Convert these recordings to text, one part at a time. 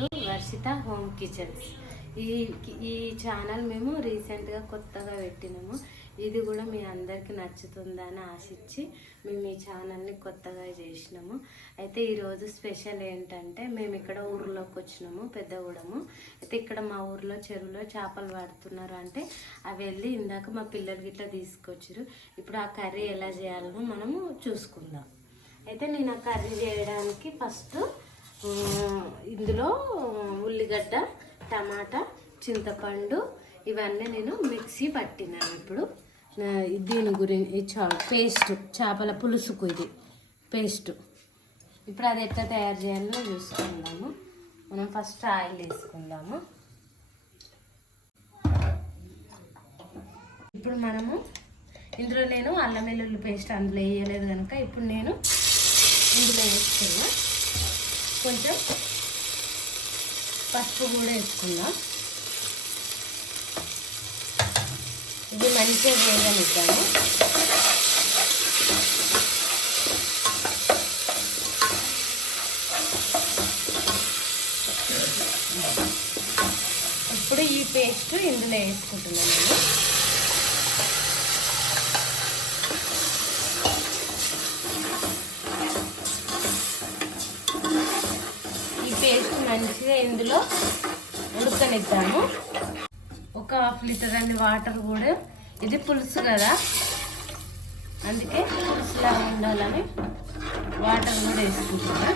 To Varshita home kitchens. ఈ channel మేము రీసెంట్గా కొత్తగా పెట్టినాము. ఇది కూడా మీ అందరికీ నచ్చుతుందని ఆశించి మేము ఈ ఛానల్ని కొత్తగా చేసినాము. అయితే ఈరోజు స్పెషల్ ఏంటంటే మేము ఇక్కడ ఊర్లోకి వచ్చినాము, పెద్దగూడెము. అయితే ఇక్కడ మా ఊర్లో చెరువులో చేపలు పడుతున్నారు. అంటే అవి వెళ్ళి ఇందాక మా పిల్లలకి ఇట్లా తీసుకొచ్చారు. ఇప్పుడు ఆ కర్రీ ఎలా చేయాలనో మనము చూసుకుందాం. అయితే నేను ఆ కర్రీ చేయడానికి ఫస్ట్ ఇందులో ఉల్లిగడ్డ, టమాటా, చింతపండు ఇవన్నీ నేను మిక్సీ పట్టినాను. ఇప్పుడు దీని గురించి పేస్ట్, చేపల పులుసుకు ఇది పేస్ట్. ఇప్పుడు అది ఎట్లా తయారు చేయాలో చూసుకుందాము. మనం ఫస్ట్ ఆయిల్ వేసుకుందాము. ఇప్పుడు మనము ఇందులో నేను అల్లం వెల్లుల్లి పేస్ట్ అందులో వేయలేదు కనుక ఇప్పుడు నేను ఇందులో వేసుకున్నా. కొంచెం పసుపు కూడా వేసుకుందాం. ఇది మంచిగా వేగనిద్దాము. ఇప్పుడు ఈ పేస్ట్ ఇందులో వేసుకుంటున్నాను నేను. పేస్ట్ మంచిగా ఇందులో ఉడకనిద్దాము. ఒక 1/2 లీటర్ అన్ని వాటర్ కూడా, ఇది పులుసు కదా అందుకే పులుసులా ఉండాలని వాటర్ కూడా వేసుకుంటున్నా.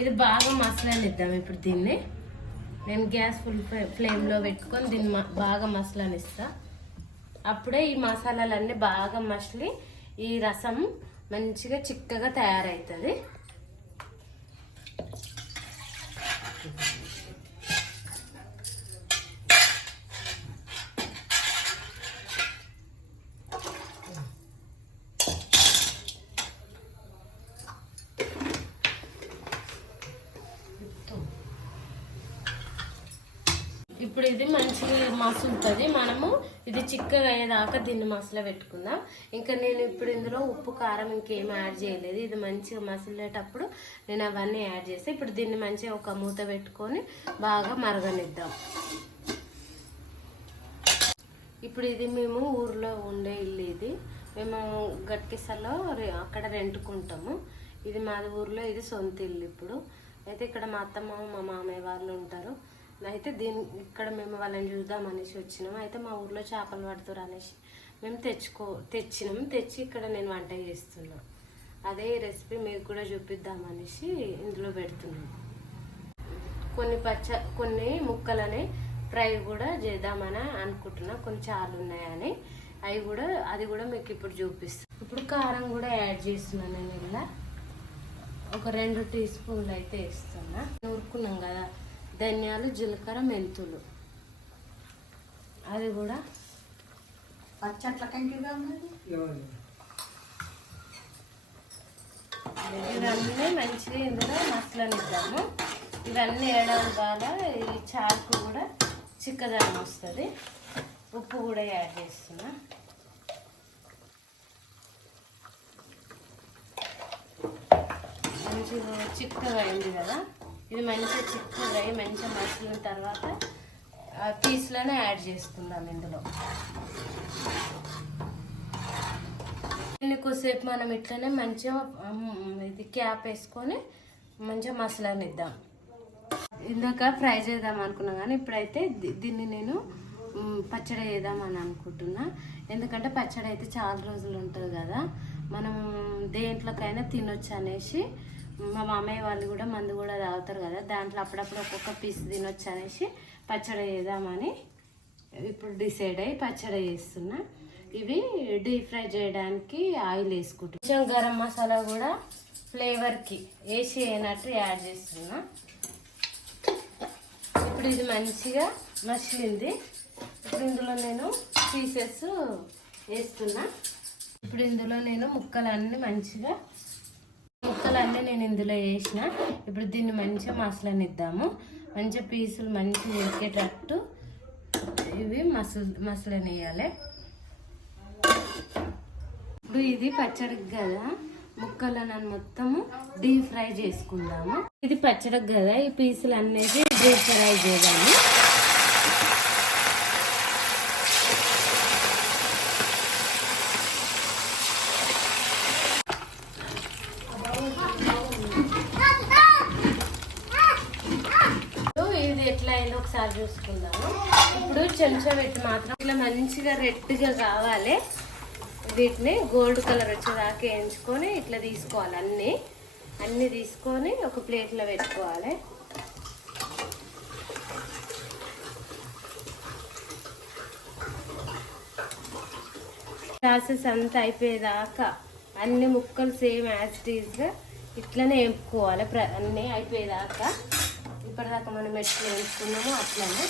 ఇది బాగా మసలనిద్దాం. ఇప్పుడు దీన్ని నేను గ్యాస్ ఫుల్ ఫ్లేమ్లో పెట్టుకొని దీన్ని బాగా మసలనిస్తా. అప్పుడే ఈ మసాలాలన్నీ బాగా మసలి ఈ రసం మంచిగా చిక్కగా తయారవుతుంది. ఇప్పుడు ఇది మంచిగా మసులుతుంది. మనము ఇది చిక్కగా అయ్యేదాకా దీన్ని మసల పెట్టుకుందాం. ఇంకా నేను ఇప్పుడు ఇందులో ఉప్పు, కారం ఇంకేం యాడ్ చేయలేదు. ఇది మంచిగా మసిలేటప్పుడు నేను అవన్నీ యాడ్ చేసి ఇప్పుడు దీన్ని మంచిగా ఒక మూత పెట్టుకొని బాగా మరగనిద్దాం. ఇప్పుడు ఇది మేము ఊర్లో ఉండే ఇల్లు. ఇది మేము గట్కిసలో అక్కడ రెంటుకుంటాము. ఇది మాది ఊర్లో, ఇది సొంత ఇల్లు. ఇప్పుడు అయితే ఇక్కడ మా అత్తమ్మ, మా మామయ్య వాళ్ళు ఉంటారు. అయితే ఇక్కడ మేము వాళ్ళని చూద్దామనేసి వచ్చినాము. అయితే మా ఊర్లో చేపలు పడుతారు అనేసి మేము తెచ్చినాము. తెచ్చి ఇక్కడ నేను వంట చేస్తున్నా. అదే రెసిపీ మీకు కూడా చూపిద్దామనేసి ఇందులో పెడుతున్నాను. కొన్ని ముక్కలని ఫ్రై కూడా చేద్దామని అనుకుంటున్నా. కొన్ని చాలు ఉన్నాయని అది కూడా మీకు ఇప్పుడు చూపిస్తాను. ఇప్పుడు కారం కూడా యాడ్ చేస్తున్నాను నేను. ఇలా ఒక 2 టీ స్పూన్లు అయితే వేస్తున్నా. నూరుకున్నాం కదా ధనియాలు, జీలకర్ర, మెంతులు, అది కూడా ఇవన్నీ మంచిగా ఇందులో మసలనిద్దాము. ఇవన్నీ వేయడం ద్వారా ఈ చాకు కూడా చిక్కదనం వస్తుంది. ఉప్పు కూడా యాడ్ చేస్తున్నా. మంచిగా చిక్కగా అయింది కదా. ఇది మంచిగా చిక్కగా అయ్యి మంచిగా మసిలిన తర్వాత పీస్లోనే యాడ్ చేసుకుందాం ఇందులో. కొద్దిసేపు మనం ఇట్లనే మంచిగా ఇది క్యాప్ వేసుకొని మంచిగా మసలనిద్దాం. ఇందాక ఫ్రై చేద్దాం అనుకున్నాం కానీ ఇప్పుడైతే దీన్ని నేను పచ్చడి చేద్దామని అనుకుంటున్నా. ఎందుకంటే పచ్చడి అయితే చాలా రోజులు ఉంటుంది కదా, మనం దేంట్లోకైనా తినొచ్చు అనేసి. మా మామయ్య వాళ్ళు కూడా మందు కూడా తాగుతారు కదా, దాంట్లో అప్పుడప్పుడు ఒక్కొక్క పీస్ తినొచ్చు అనేసి పచ్చడి చేద్దామని ఇప్పుడు డిసైడ్ అయ్యి పచ్చడి చేస్తున్నా. ఇవి డీప్ ఫ్రై చేయడానికి ఆయిల్ వేసుకుంటున్నా. కొంచెం గరం మసాలా కూడా ఫ్లేవర్కి వేసి అయినట్టు యాడ్ చేస్తున్నా. ఇప్పుడు ఇది మంచిగా మసిలింది. ఇప్పుడు ఇందులో నేను పీసెస్ వేస్తున్నా. ఇప్పుడు ఇందులో నేను ముక్కలన్నీ నేను ఇందులో వేసిన. ఇప్పుడు దీన్ని మంచిగా మసలనిద్దాము. మంచిగా పీసులు మంచిగా ఉడికేటట్టు ఇవి మసలనియాలి. ఇప్పుడు ఇది పచ్చడికి కదా, ముక్కలను మొత్తము డీప్ ఫ్రై చేసుకుందాము. ఇది పచ్చడికి కదా, ఈ పీసులు అనేది డీప్ ఫ్రై చేయాలి. ఇది ఎట్లా అయిందో ఒకసారి చూసుకుందాము. ఇప్పుడు చెంచా పెట్టి మాత్రం ఇట్లా మంచిగా రెడ్గా కావాలి. వీటిని గోల్డ్ కలర్ వచ్చేదాకా వేయించుకొని ఇట్లా తీసుకోవాలి. అన్నీ తీసుకొని ఒక ప్లేట్లో పెట్టుకోవాలి. ప్రాసెస్ అంతా అయిపోయేదాకా అన్ని ముక్కలు సేమ్ యాజ్ ఇట్ ఈజ్గా ఇట్లనే వేపుకోవాలి. అన్నీ అయిపోయేదాకా ఇప్పటిదాకా మనం ఎట్లా వేసుకున్నామో అట్లనే.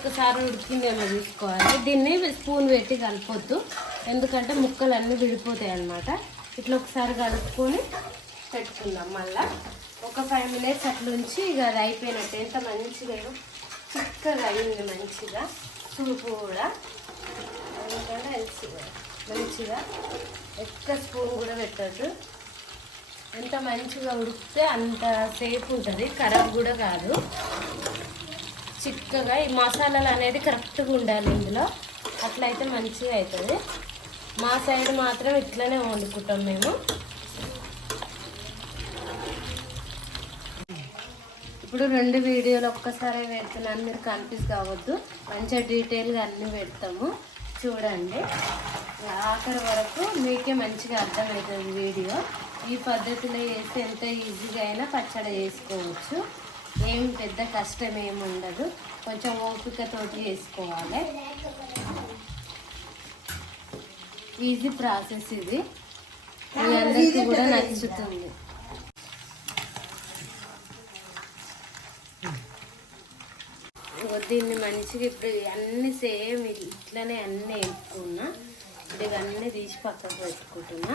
ఒకసారి ఉడికిందేమో చూసుకోవాలి. దీన్ని స్పూన్ పెట్టి కలపొద్దు, ఎందుకంటే ముక్కలు అన్నీ విడిపోతాయి అన్నమాట. ఇట్లా ఒకసారి కలుపుకొని పెట్టుకుందాం. మళ్ళీ ఒక 5 minutes అట్లా ఉంచి ఇక అది అయిపోయినట్టు. ఎంత మంచిగా చిక్కగా అయింది, మంచిగా సూపు కూడా. ఎందుకంటే మంచిగా ఎక్కువ స్పూన్ కూడా పెట్టద్దు. ఎంత మంచిగా ఉడికితే అంత సేపు ఉంటుంది, ఖరాబ్ కూడా కాదు. చిక్కగా ఈ మసాలాలు అనేది కరెక్ట్గా ఉండాలి ఇందులో, అట్లయితే మంచిగా అవుతుంది. మా సైడ్ మాత్రం ఇట్లనే వండుకుంటాం మేము. ఇప్పుడు 2 వీడియోలు ఒక్కసారి పెడుతున్నాను, మీరు కన్ఫ్యూజ్ కావద్దు. మంచిగా డీటెయిల్గా అన్నీ పెడతాము, చూడండి. ఆఖరి వరకు మీకే మంచిగా అర్థమవుతుంది వీడియో. ఈ పద్ధతిలో చేస్తే ఎంత ఈజీగా అయినా పచ్చడి చేసుకోవచ్చు. ఏం పెద్ద కష్టం ఏమి ఉండదు, కొంచెం ఓపికతోటి చేసుకోవాలి. ఈజీ ప్రాసెస్ ఇది, మీ అందరికీ కూడా నచ్చుతుంది. దీన్ని మంచిగా ఇప్పుడు అన్నీ సేమ్ ఇట్లనే అన్నీ వేసుకున్నా. ఇప్పుడు ఇవన్నీ తీసి పక్కకు పెట్టుకుంటున్నా.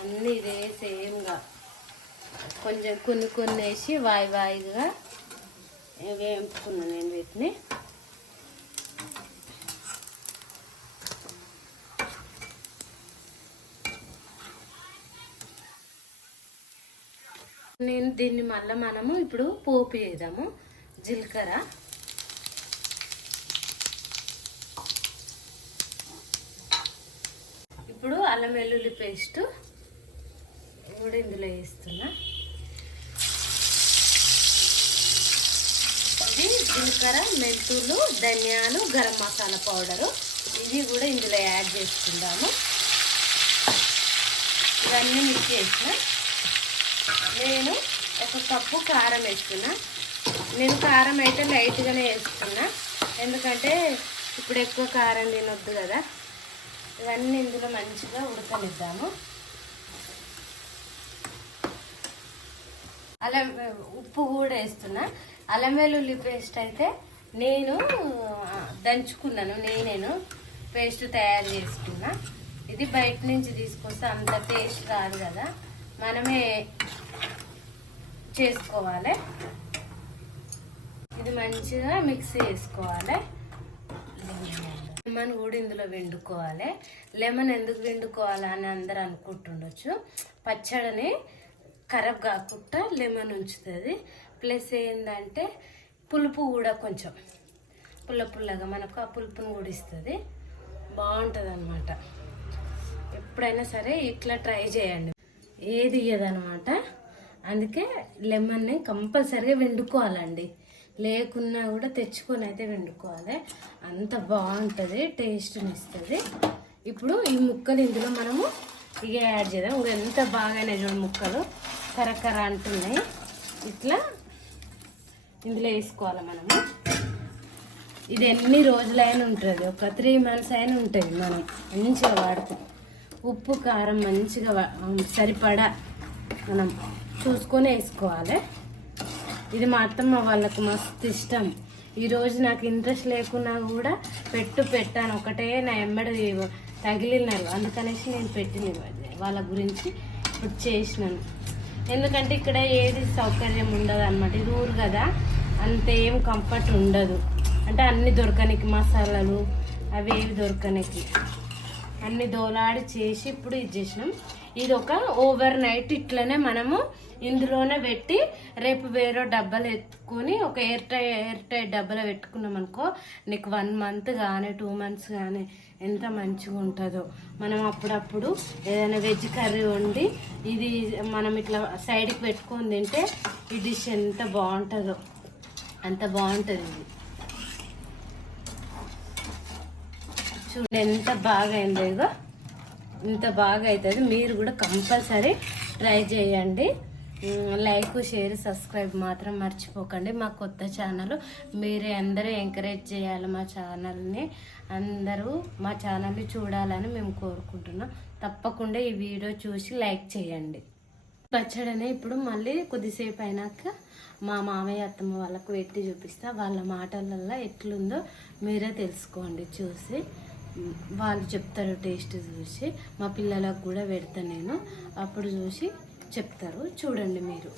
అన్నీ ఇదే సేమ్గా కొంచెం కొన్ని వేసి వాయిగా వేపుకున్నా నేను వీటిని. దీన్ని మళ్ళీ మనము ఇప్పుడు పోపు వేద్దాము. జీలకర్ర, ఇప్పుడు అల్లం వెల్లుల్లి పేస్ట్ కూడా ఇందులో వేస్తున్నా. ఇది జీలకర్ర, మెంతులు, ధనియాలు, గరం మసాలా పౌడరు, ఇది కూడా ఇందులో యాడ్ చేసుకుందాము. ఇవన్నీ మిక్స్ చేసిన. నేను 1 కప్పు కారం వేస్తున్నా. నేను కారం అయితే లైట్గానే వేస్తున్నా, ఎందుకంటే ఇప్పుడు ఎక్కువ కారం తినొద్దు కదా. ఇవన్నీ ఇందులో మంచిగా ఉడకనిద్దాము. ఉప్పు కూడా వేస్తున్నా. అల్లం వెల్లుల్లి పేస్ట్ అయితే నేను దంచుకున్నాను, నేను పేస్ట్ తయారు చేసుకున్నా. ఇది బయట నుంచి తీసుకొస్తే అంత టేస్ట్ రాదు కదా, మనమే చేసుకోవాలి. ఇది మంచిగా మిక్స్ చేసుకోవాలి. లెమన్ కూడా ఇందులో వండుకోవాలి. లెమన్ ఎందుకు వండుకోవాలి అని అందరు అనుకుంటుండొచ్చు. పచ్చడిని ఖరాబ్ కాకుండా లెమన్ ఉంచుతుంది. ప్లస్ ఏంటంటే పులుపు కూడా కొంచెం పుల్లగా మనకు ఆ పులుపును కూడా ఇస్తుంది, బాగుంటుంది అన్నమాట. ఎప్పుడైనా సరే ఇట్లా ట్రై చేయండి, ఏది ఇయ్యదనమాట. అందుకే లెమన్ని కంపల్సరీగా వండుకోవాలండి, లేకున్నా కూడా తెచ్చుకొని అయితే వండుకోవాలి. అంత బాగుంటుంది, టేస్ట్ని ఇస్తుంది. ఇప్పుడు ఈ ముక్కలు ఇందులో మనము ఇక యాడ్ చేద్దాం. ఇంకా ఎంత బాగానే చూడండి, ముక్కలు కరకర అంటున్నాయి. ఇట్లా ఇందులో వేసుకోవాలి మనము. ఇది ఎన్ని రోజులైనా ఉంటుంది, ఒక 3 months అయినా ఉంటుంది. మనం మంచిగా వాడుతాం. ఉప్పు కారం మంచిగా సరిపడా మనం చూసుకొని వేసుకోవాలి. ఇది మా అత్తమ్మ వాళ్ళకు మస్తు ఇష్టం. ఈరోజు నాకు ఇంట్రెస్ట్ లేకున్నా కూడా పెట్టాను, ఒకటే నా ఎమ్మడి తగిలినారు, అందుకనేసి నేను పెట్టిన వాళ్ళ గురించి ఇప్పుడు చేసినాను. ఎందుకంటే ఇక్కడ ఏది సౌకర్యం ఉండదు అనమాట. ఇది ఊరు కదా, అంతేం కంఫర్ట్ ఉండదు. అంటే అన్ని దొరకనికి మసాలాలు అవి ఏవి దొరకనికి అన్ని దోలాడి చేసి ఇప్పుడు ఇది చేసినాం. ఇది ఒక ఓవర్ నైట్ ఇట్లనే మనము ఇందులోనే పెట్టి రేపు వేరే డబ్బాలు ఎత్తుకొని ఒక ఎయిర్ టైట్ డబ్బాలో పెట్టుకున్నాం అనుకో, నీకు 1 మంత్ కానీ 2 మంత్స్ కానీ ఎంత మంచిగా ఉంటుందో. మనం అప్పుడప్పుడు ఏదైనా వెజ్ కర్రీ వండి ఇది మనం ఇట్లా సైడ్కి పెట్టుకొని తింటే ఈ డిష్ ఎంత బాగుంటుందో అంత బాగుంటుంది. ఇది చూడండి ఎంత బాగా అయిందో. ఇగో ఇంత బాగా అవుతుంది. మీరు కూడా కంపల్సరీ ట్రై చేయండి. లైక్ షేర్ సబ్స్క్రైబ్ మాత్రం మర్చిపోకండి. మా కొత్త ఛానల్ మీరే అందరూ ఎంకరేజ్ చేయాలి. మా ఛానల్ని అందరూ మా ఛానల్ని చూడాలని మేము కోరుకుంటున్నాం. తప్పకుండా ఈ వీడియో చూసి లైక్ చేయండి. పచ్చడిని ఇప్పుడు మళ్ళీ కొద్దిసేపు అయినాక మా మామయ్య అత్తమ్మ వాళ్ళకు పెట్టి చూపిస్తా. వాళ్ళ మాటలలో ఎట్లుందో మీరే తెలుసుకోండి. చూసి వాళ్ళు చెప్తారు టేస్ట్ చూసి. మా పిల్లలకు కూడా పెడతాను నేను, అప్పుడు చూసి చెప్తారు. చూడండి మీరు.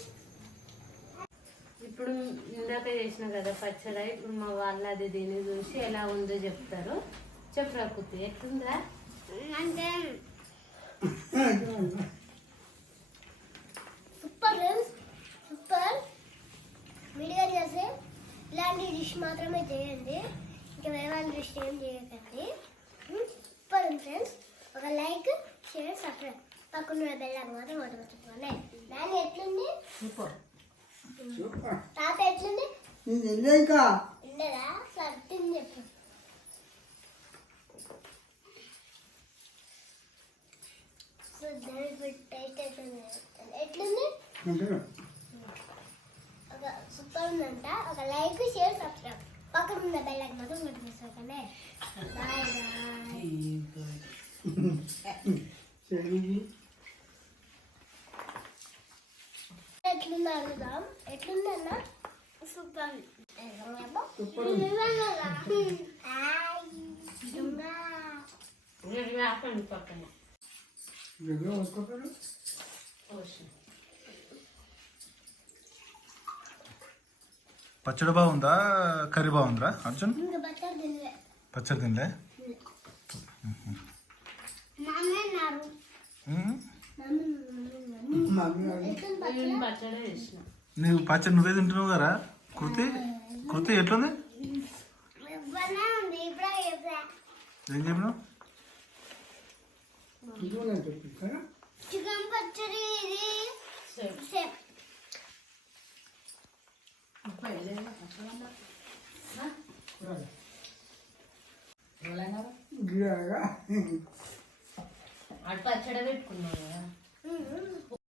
ఇప్పుడు ఇందాక చేసిన కదా పచ్చడి, ఇప్పుడు మా వాళ్ళు అది దీన్ని చూసి ఎలా ఉందో చెప్తారు. చెప్పరా కుత్తి ఎట్లుందా అంటే సూపర్ సూపర్. విడిగా చేస్తే ఇలాంటి డిష్ మాత్రమే చేయండి, ఇంకా వేరే వాళ్ళ డిష్ ఏం చేయకండి. Super friends. ఒక లైక్ షేర్ సబ్స్క్రైబ్ పక్కన బెల్ మాత్రం మర్చిపోండి. దాన్ని ఎట్లుంది తాత ఎట్లుంది ఇంకా ఉండదా సర్దింది చెప్పు. ఎట్లుంది ఒక సూపర్ ఉందంట. ఒక లైక్ షేర్ సబ్స్క్రైబ్ పక్కన ఉన్న బెల్ మాత్రం మర్చిపోకండి. Bye bye. ఎట్లుంది అడుగుదాం. ఎట్లుందన్న సూపర్. పక్కన పచ్చడి బాగుందా కర్రీ బాగుందిరా అర్జున్? పచ్చడి తినలే. నువ్వు పచ్చడి నువ్వే తింటున్నావు కదా. కృతి ఎట్లుంది? ఏం చెప్పినావు? చికెన్ పచ్చడి పచ్చడి పెట్టుకున్నావు కదా.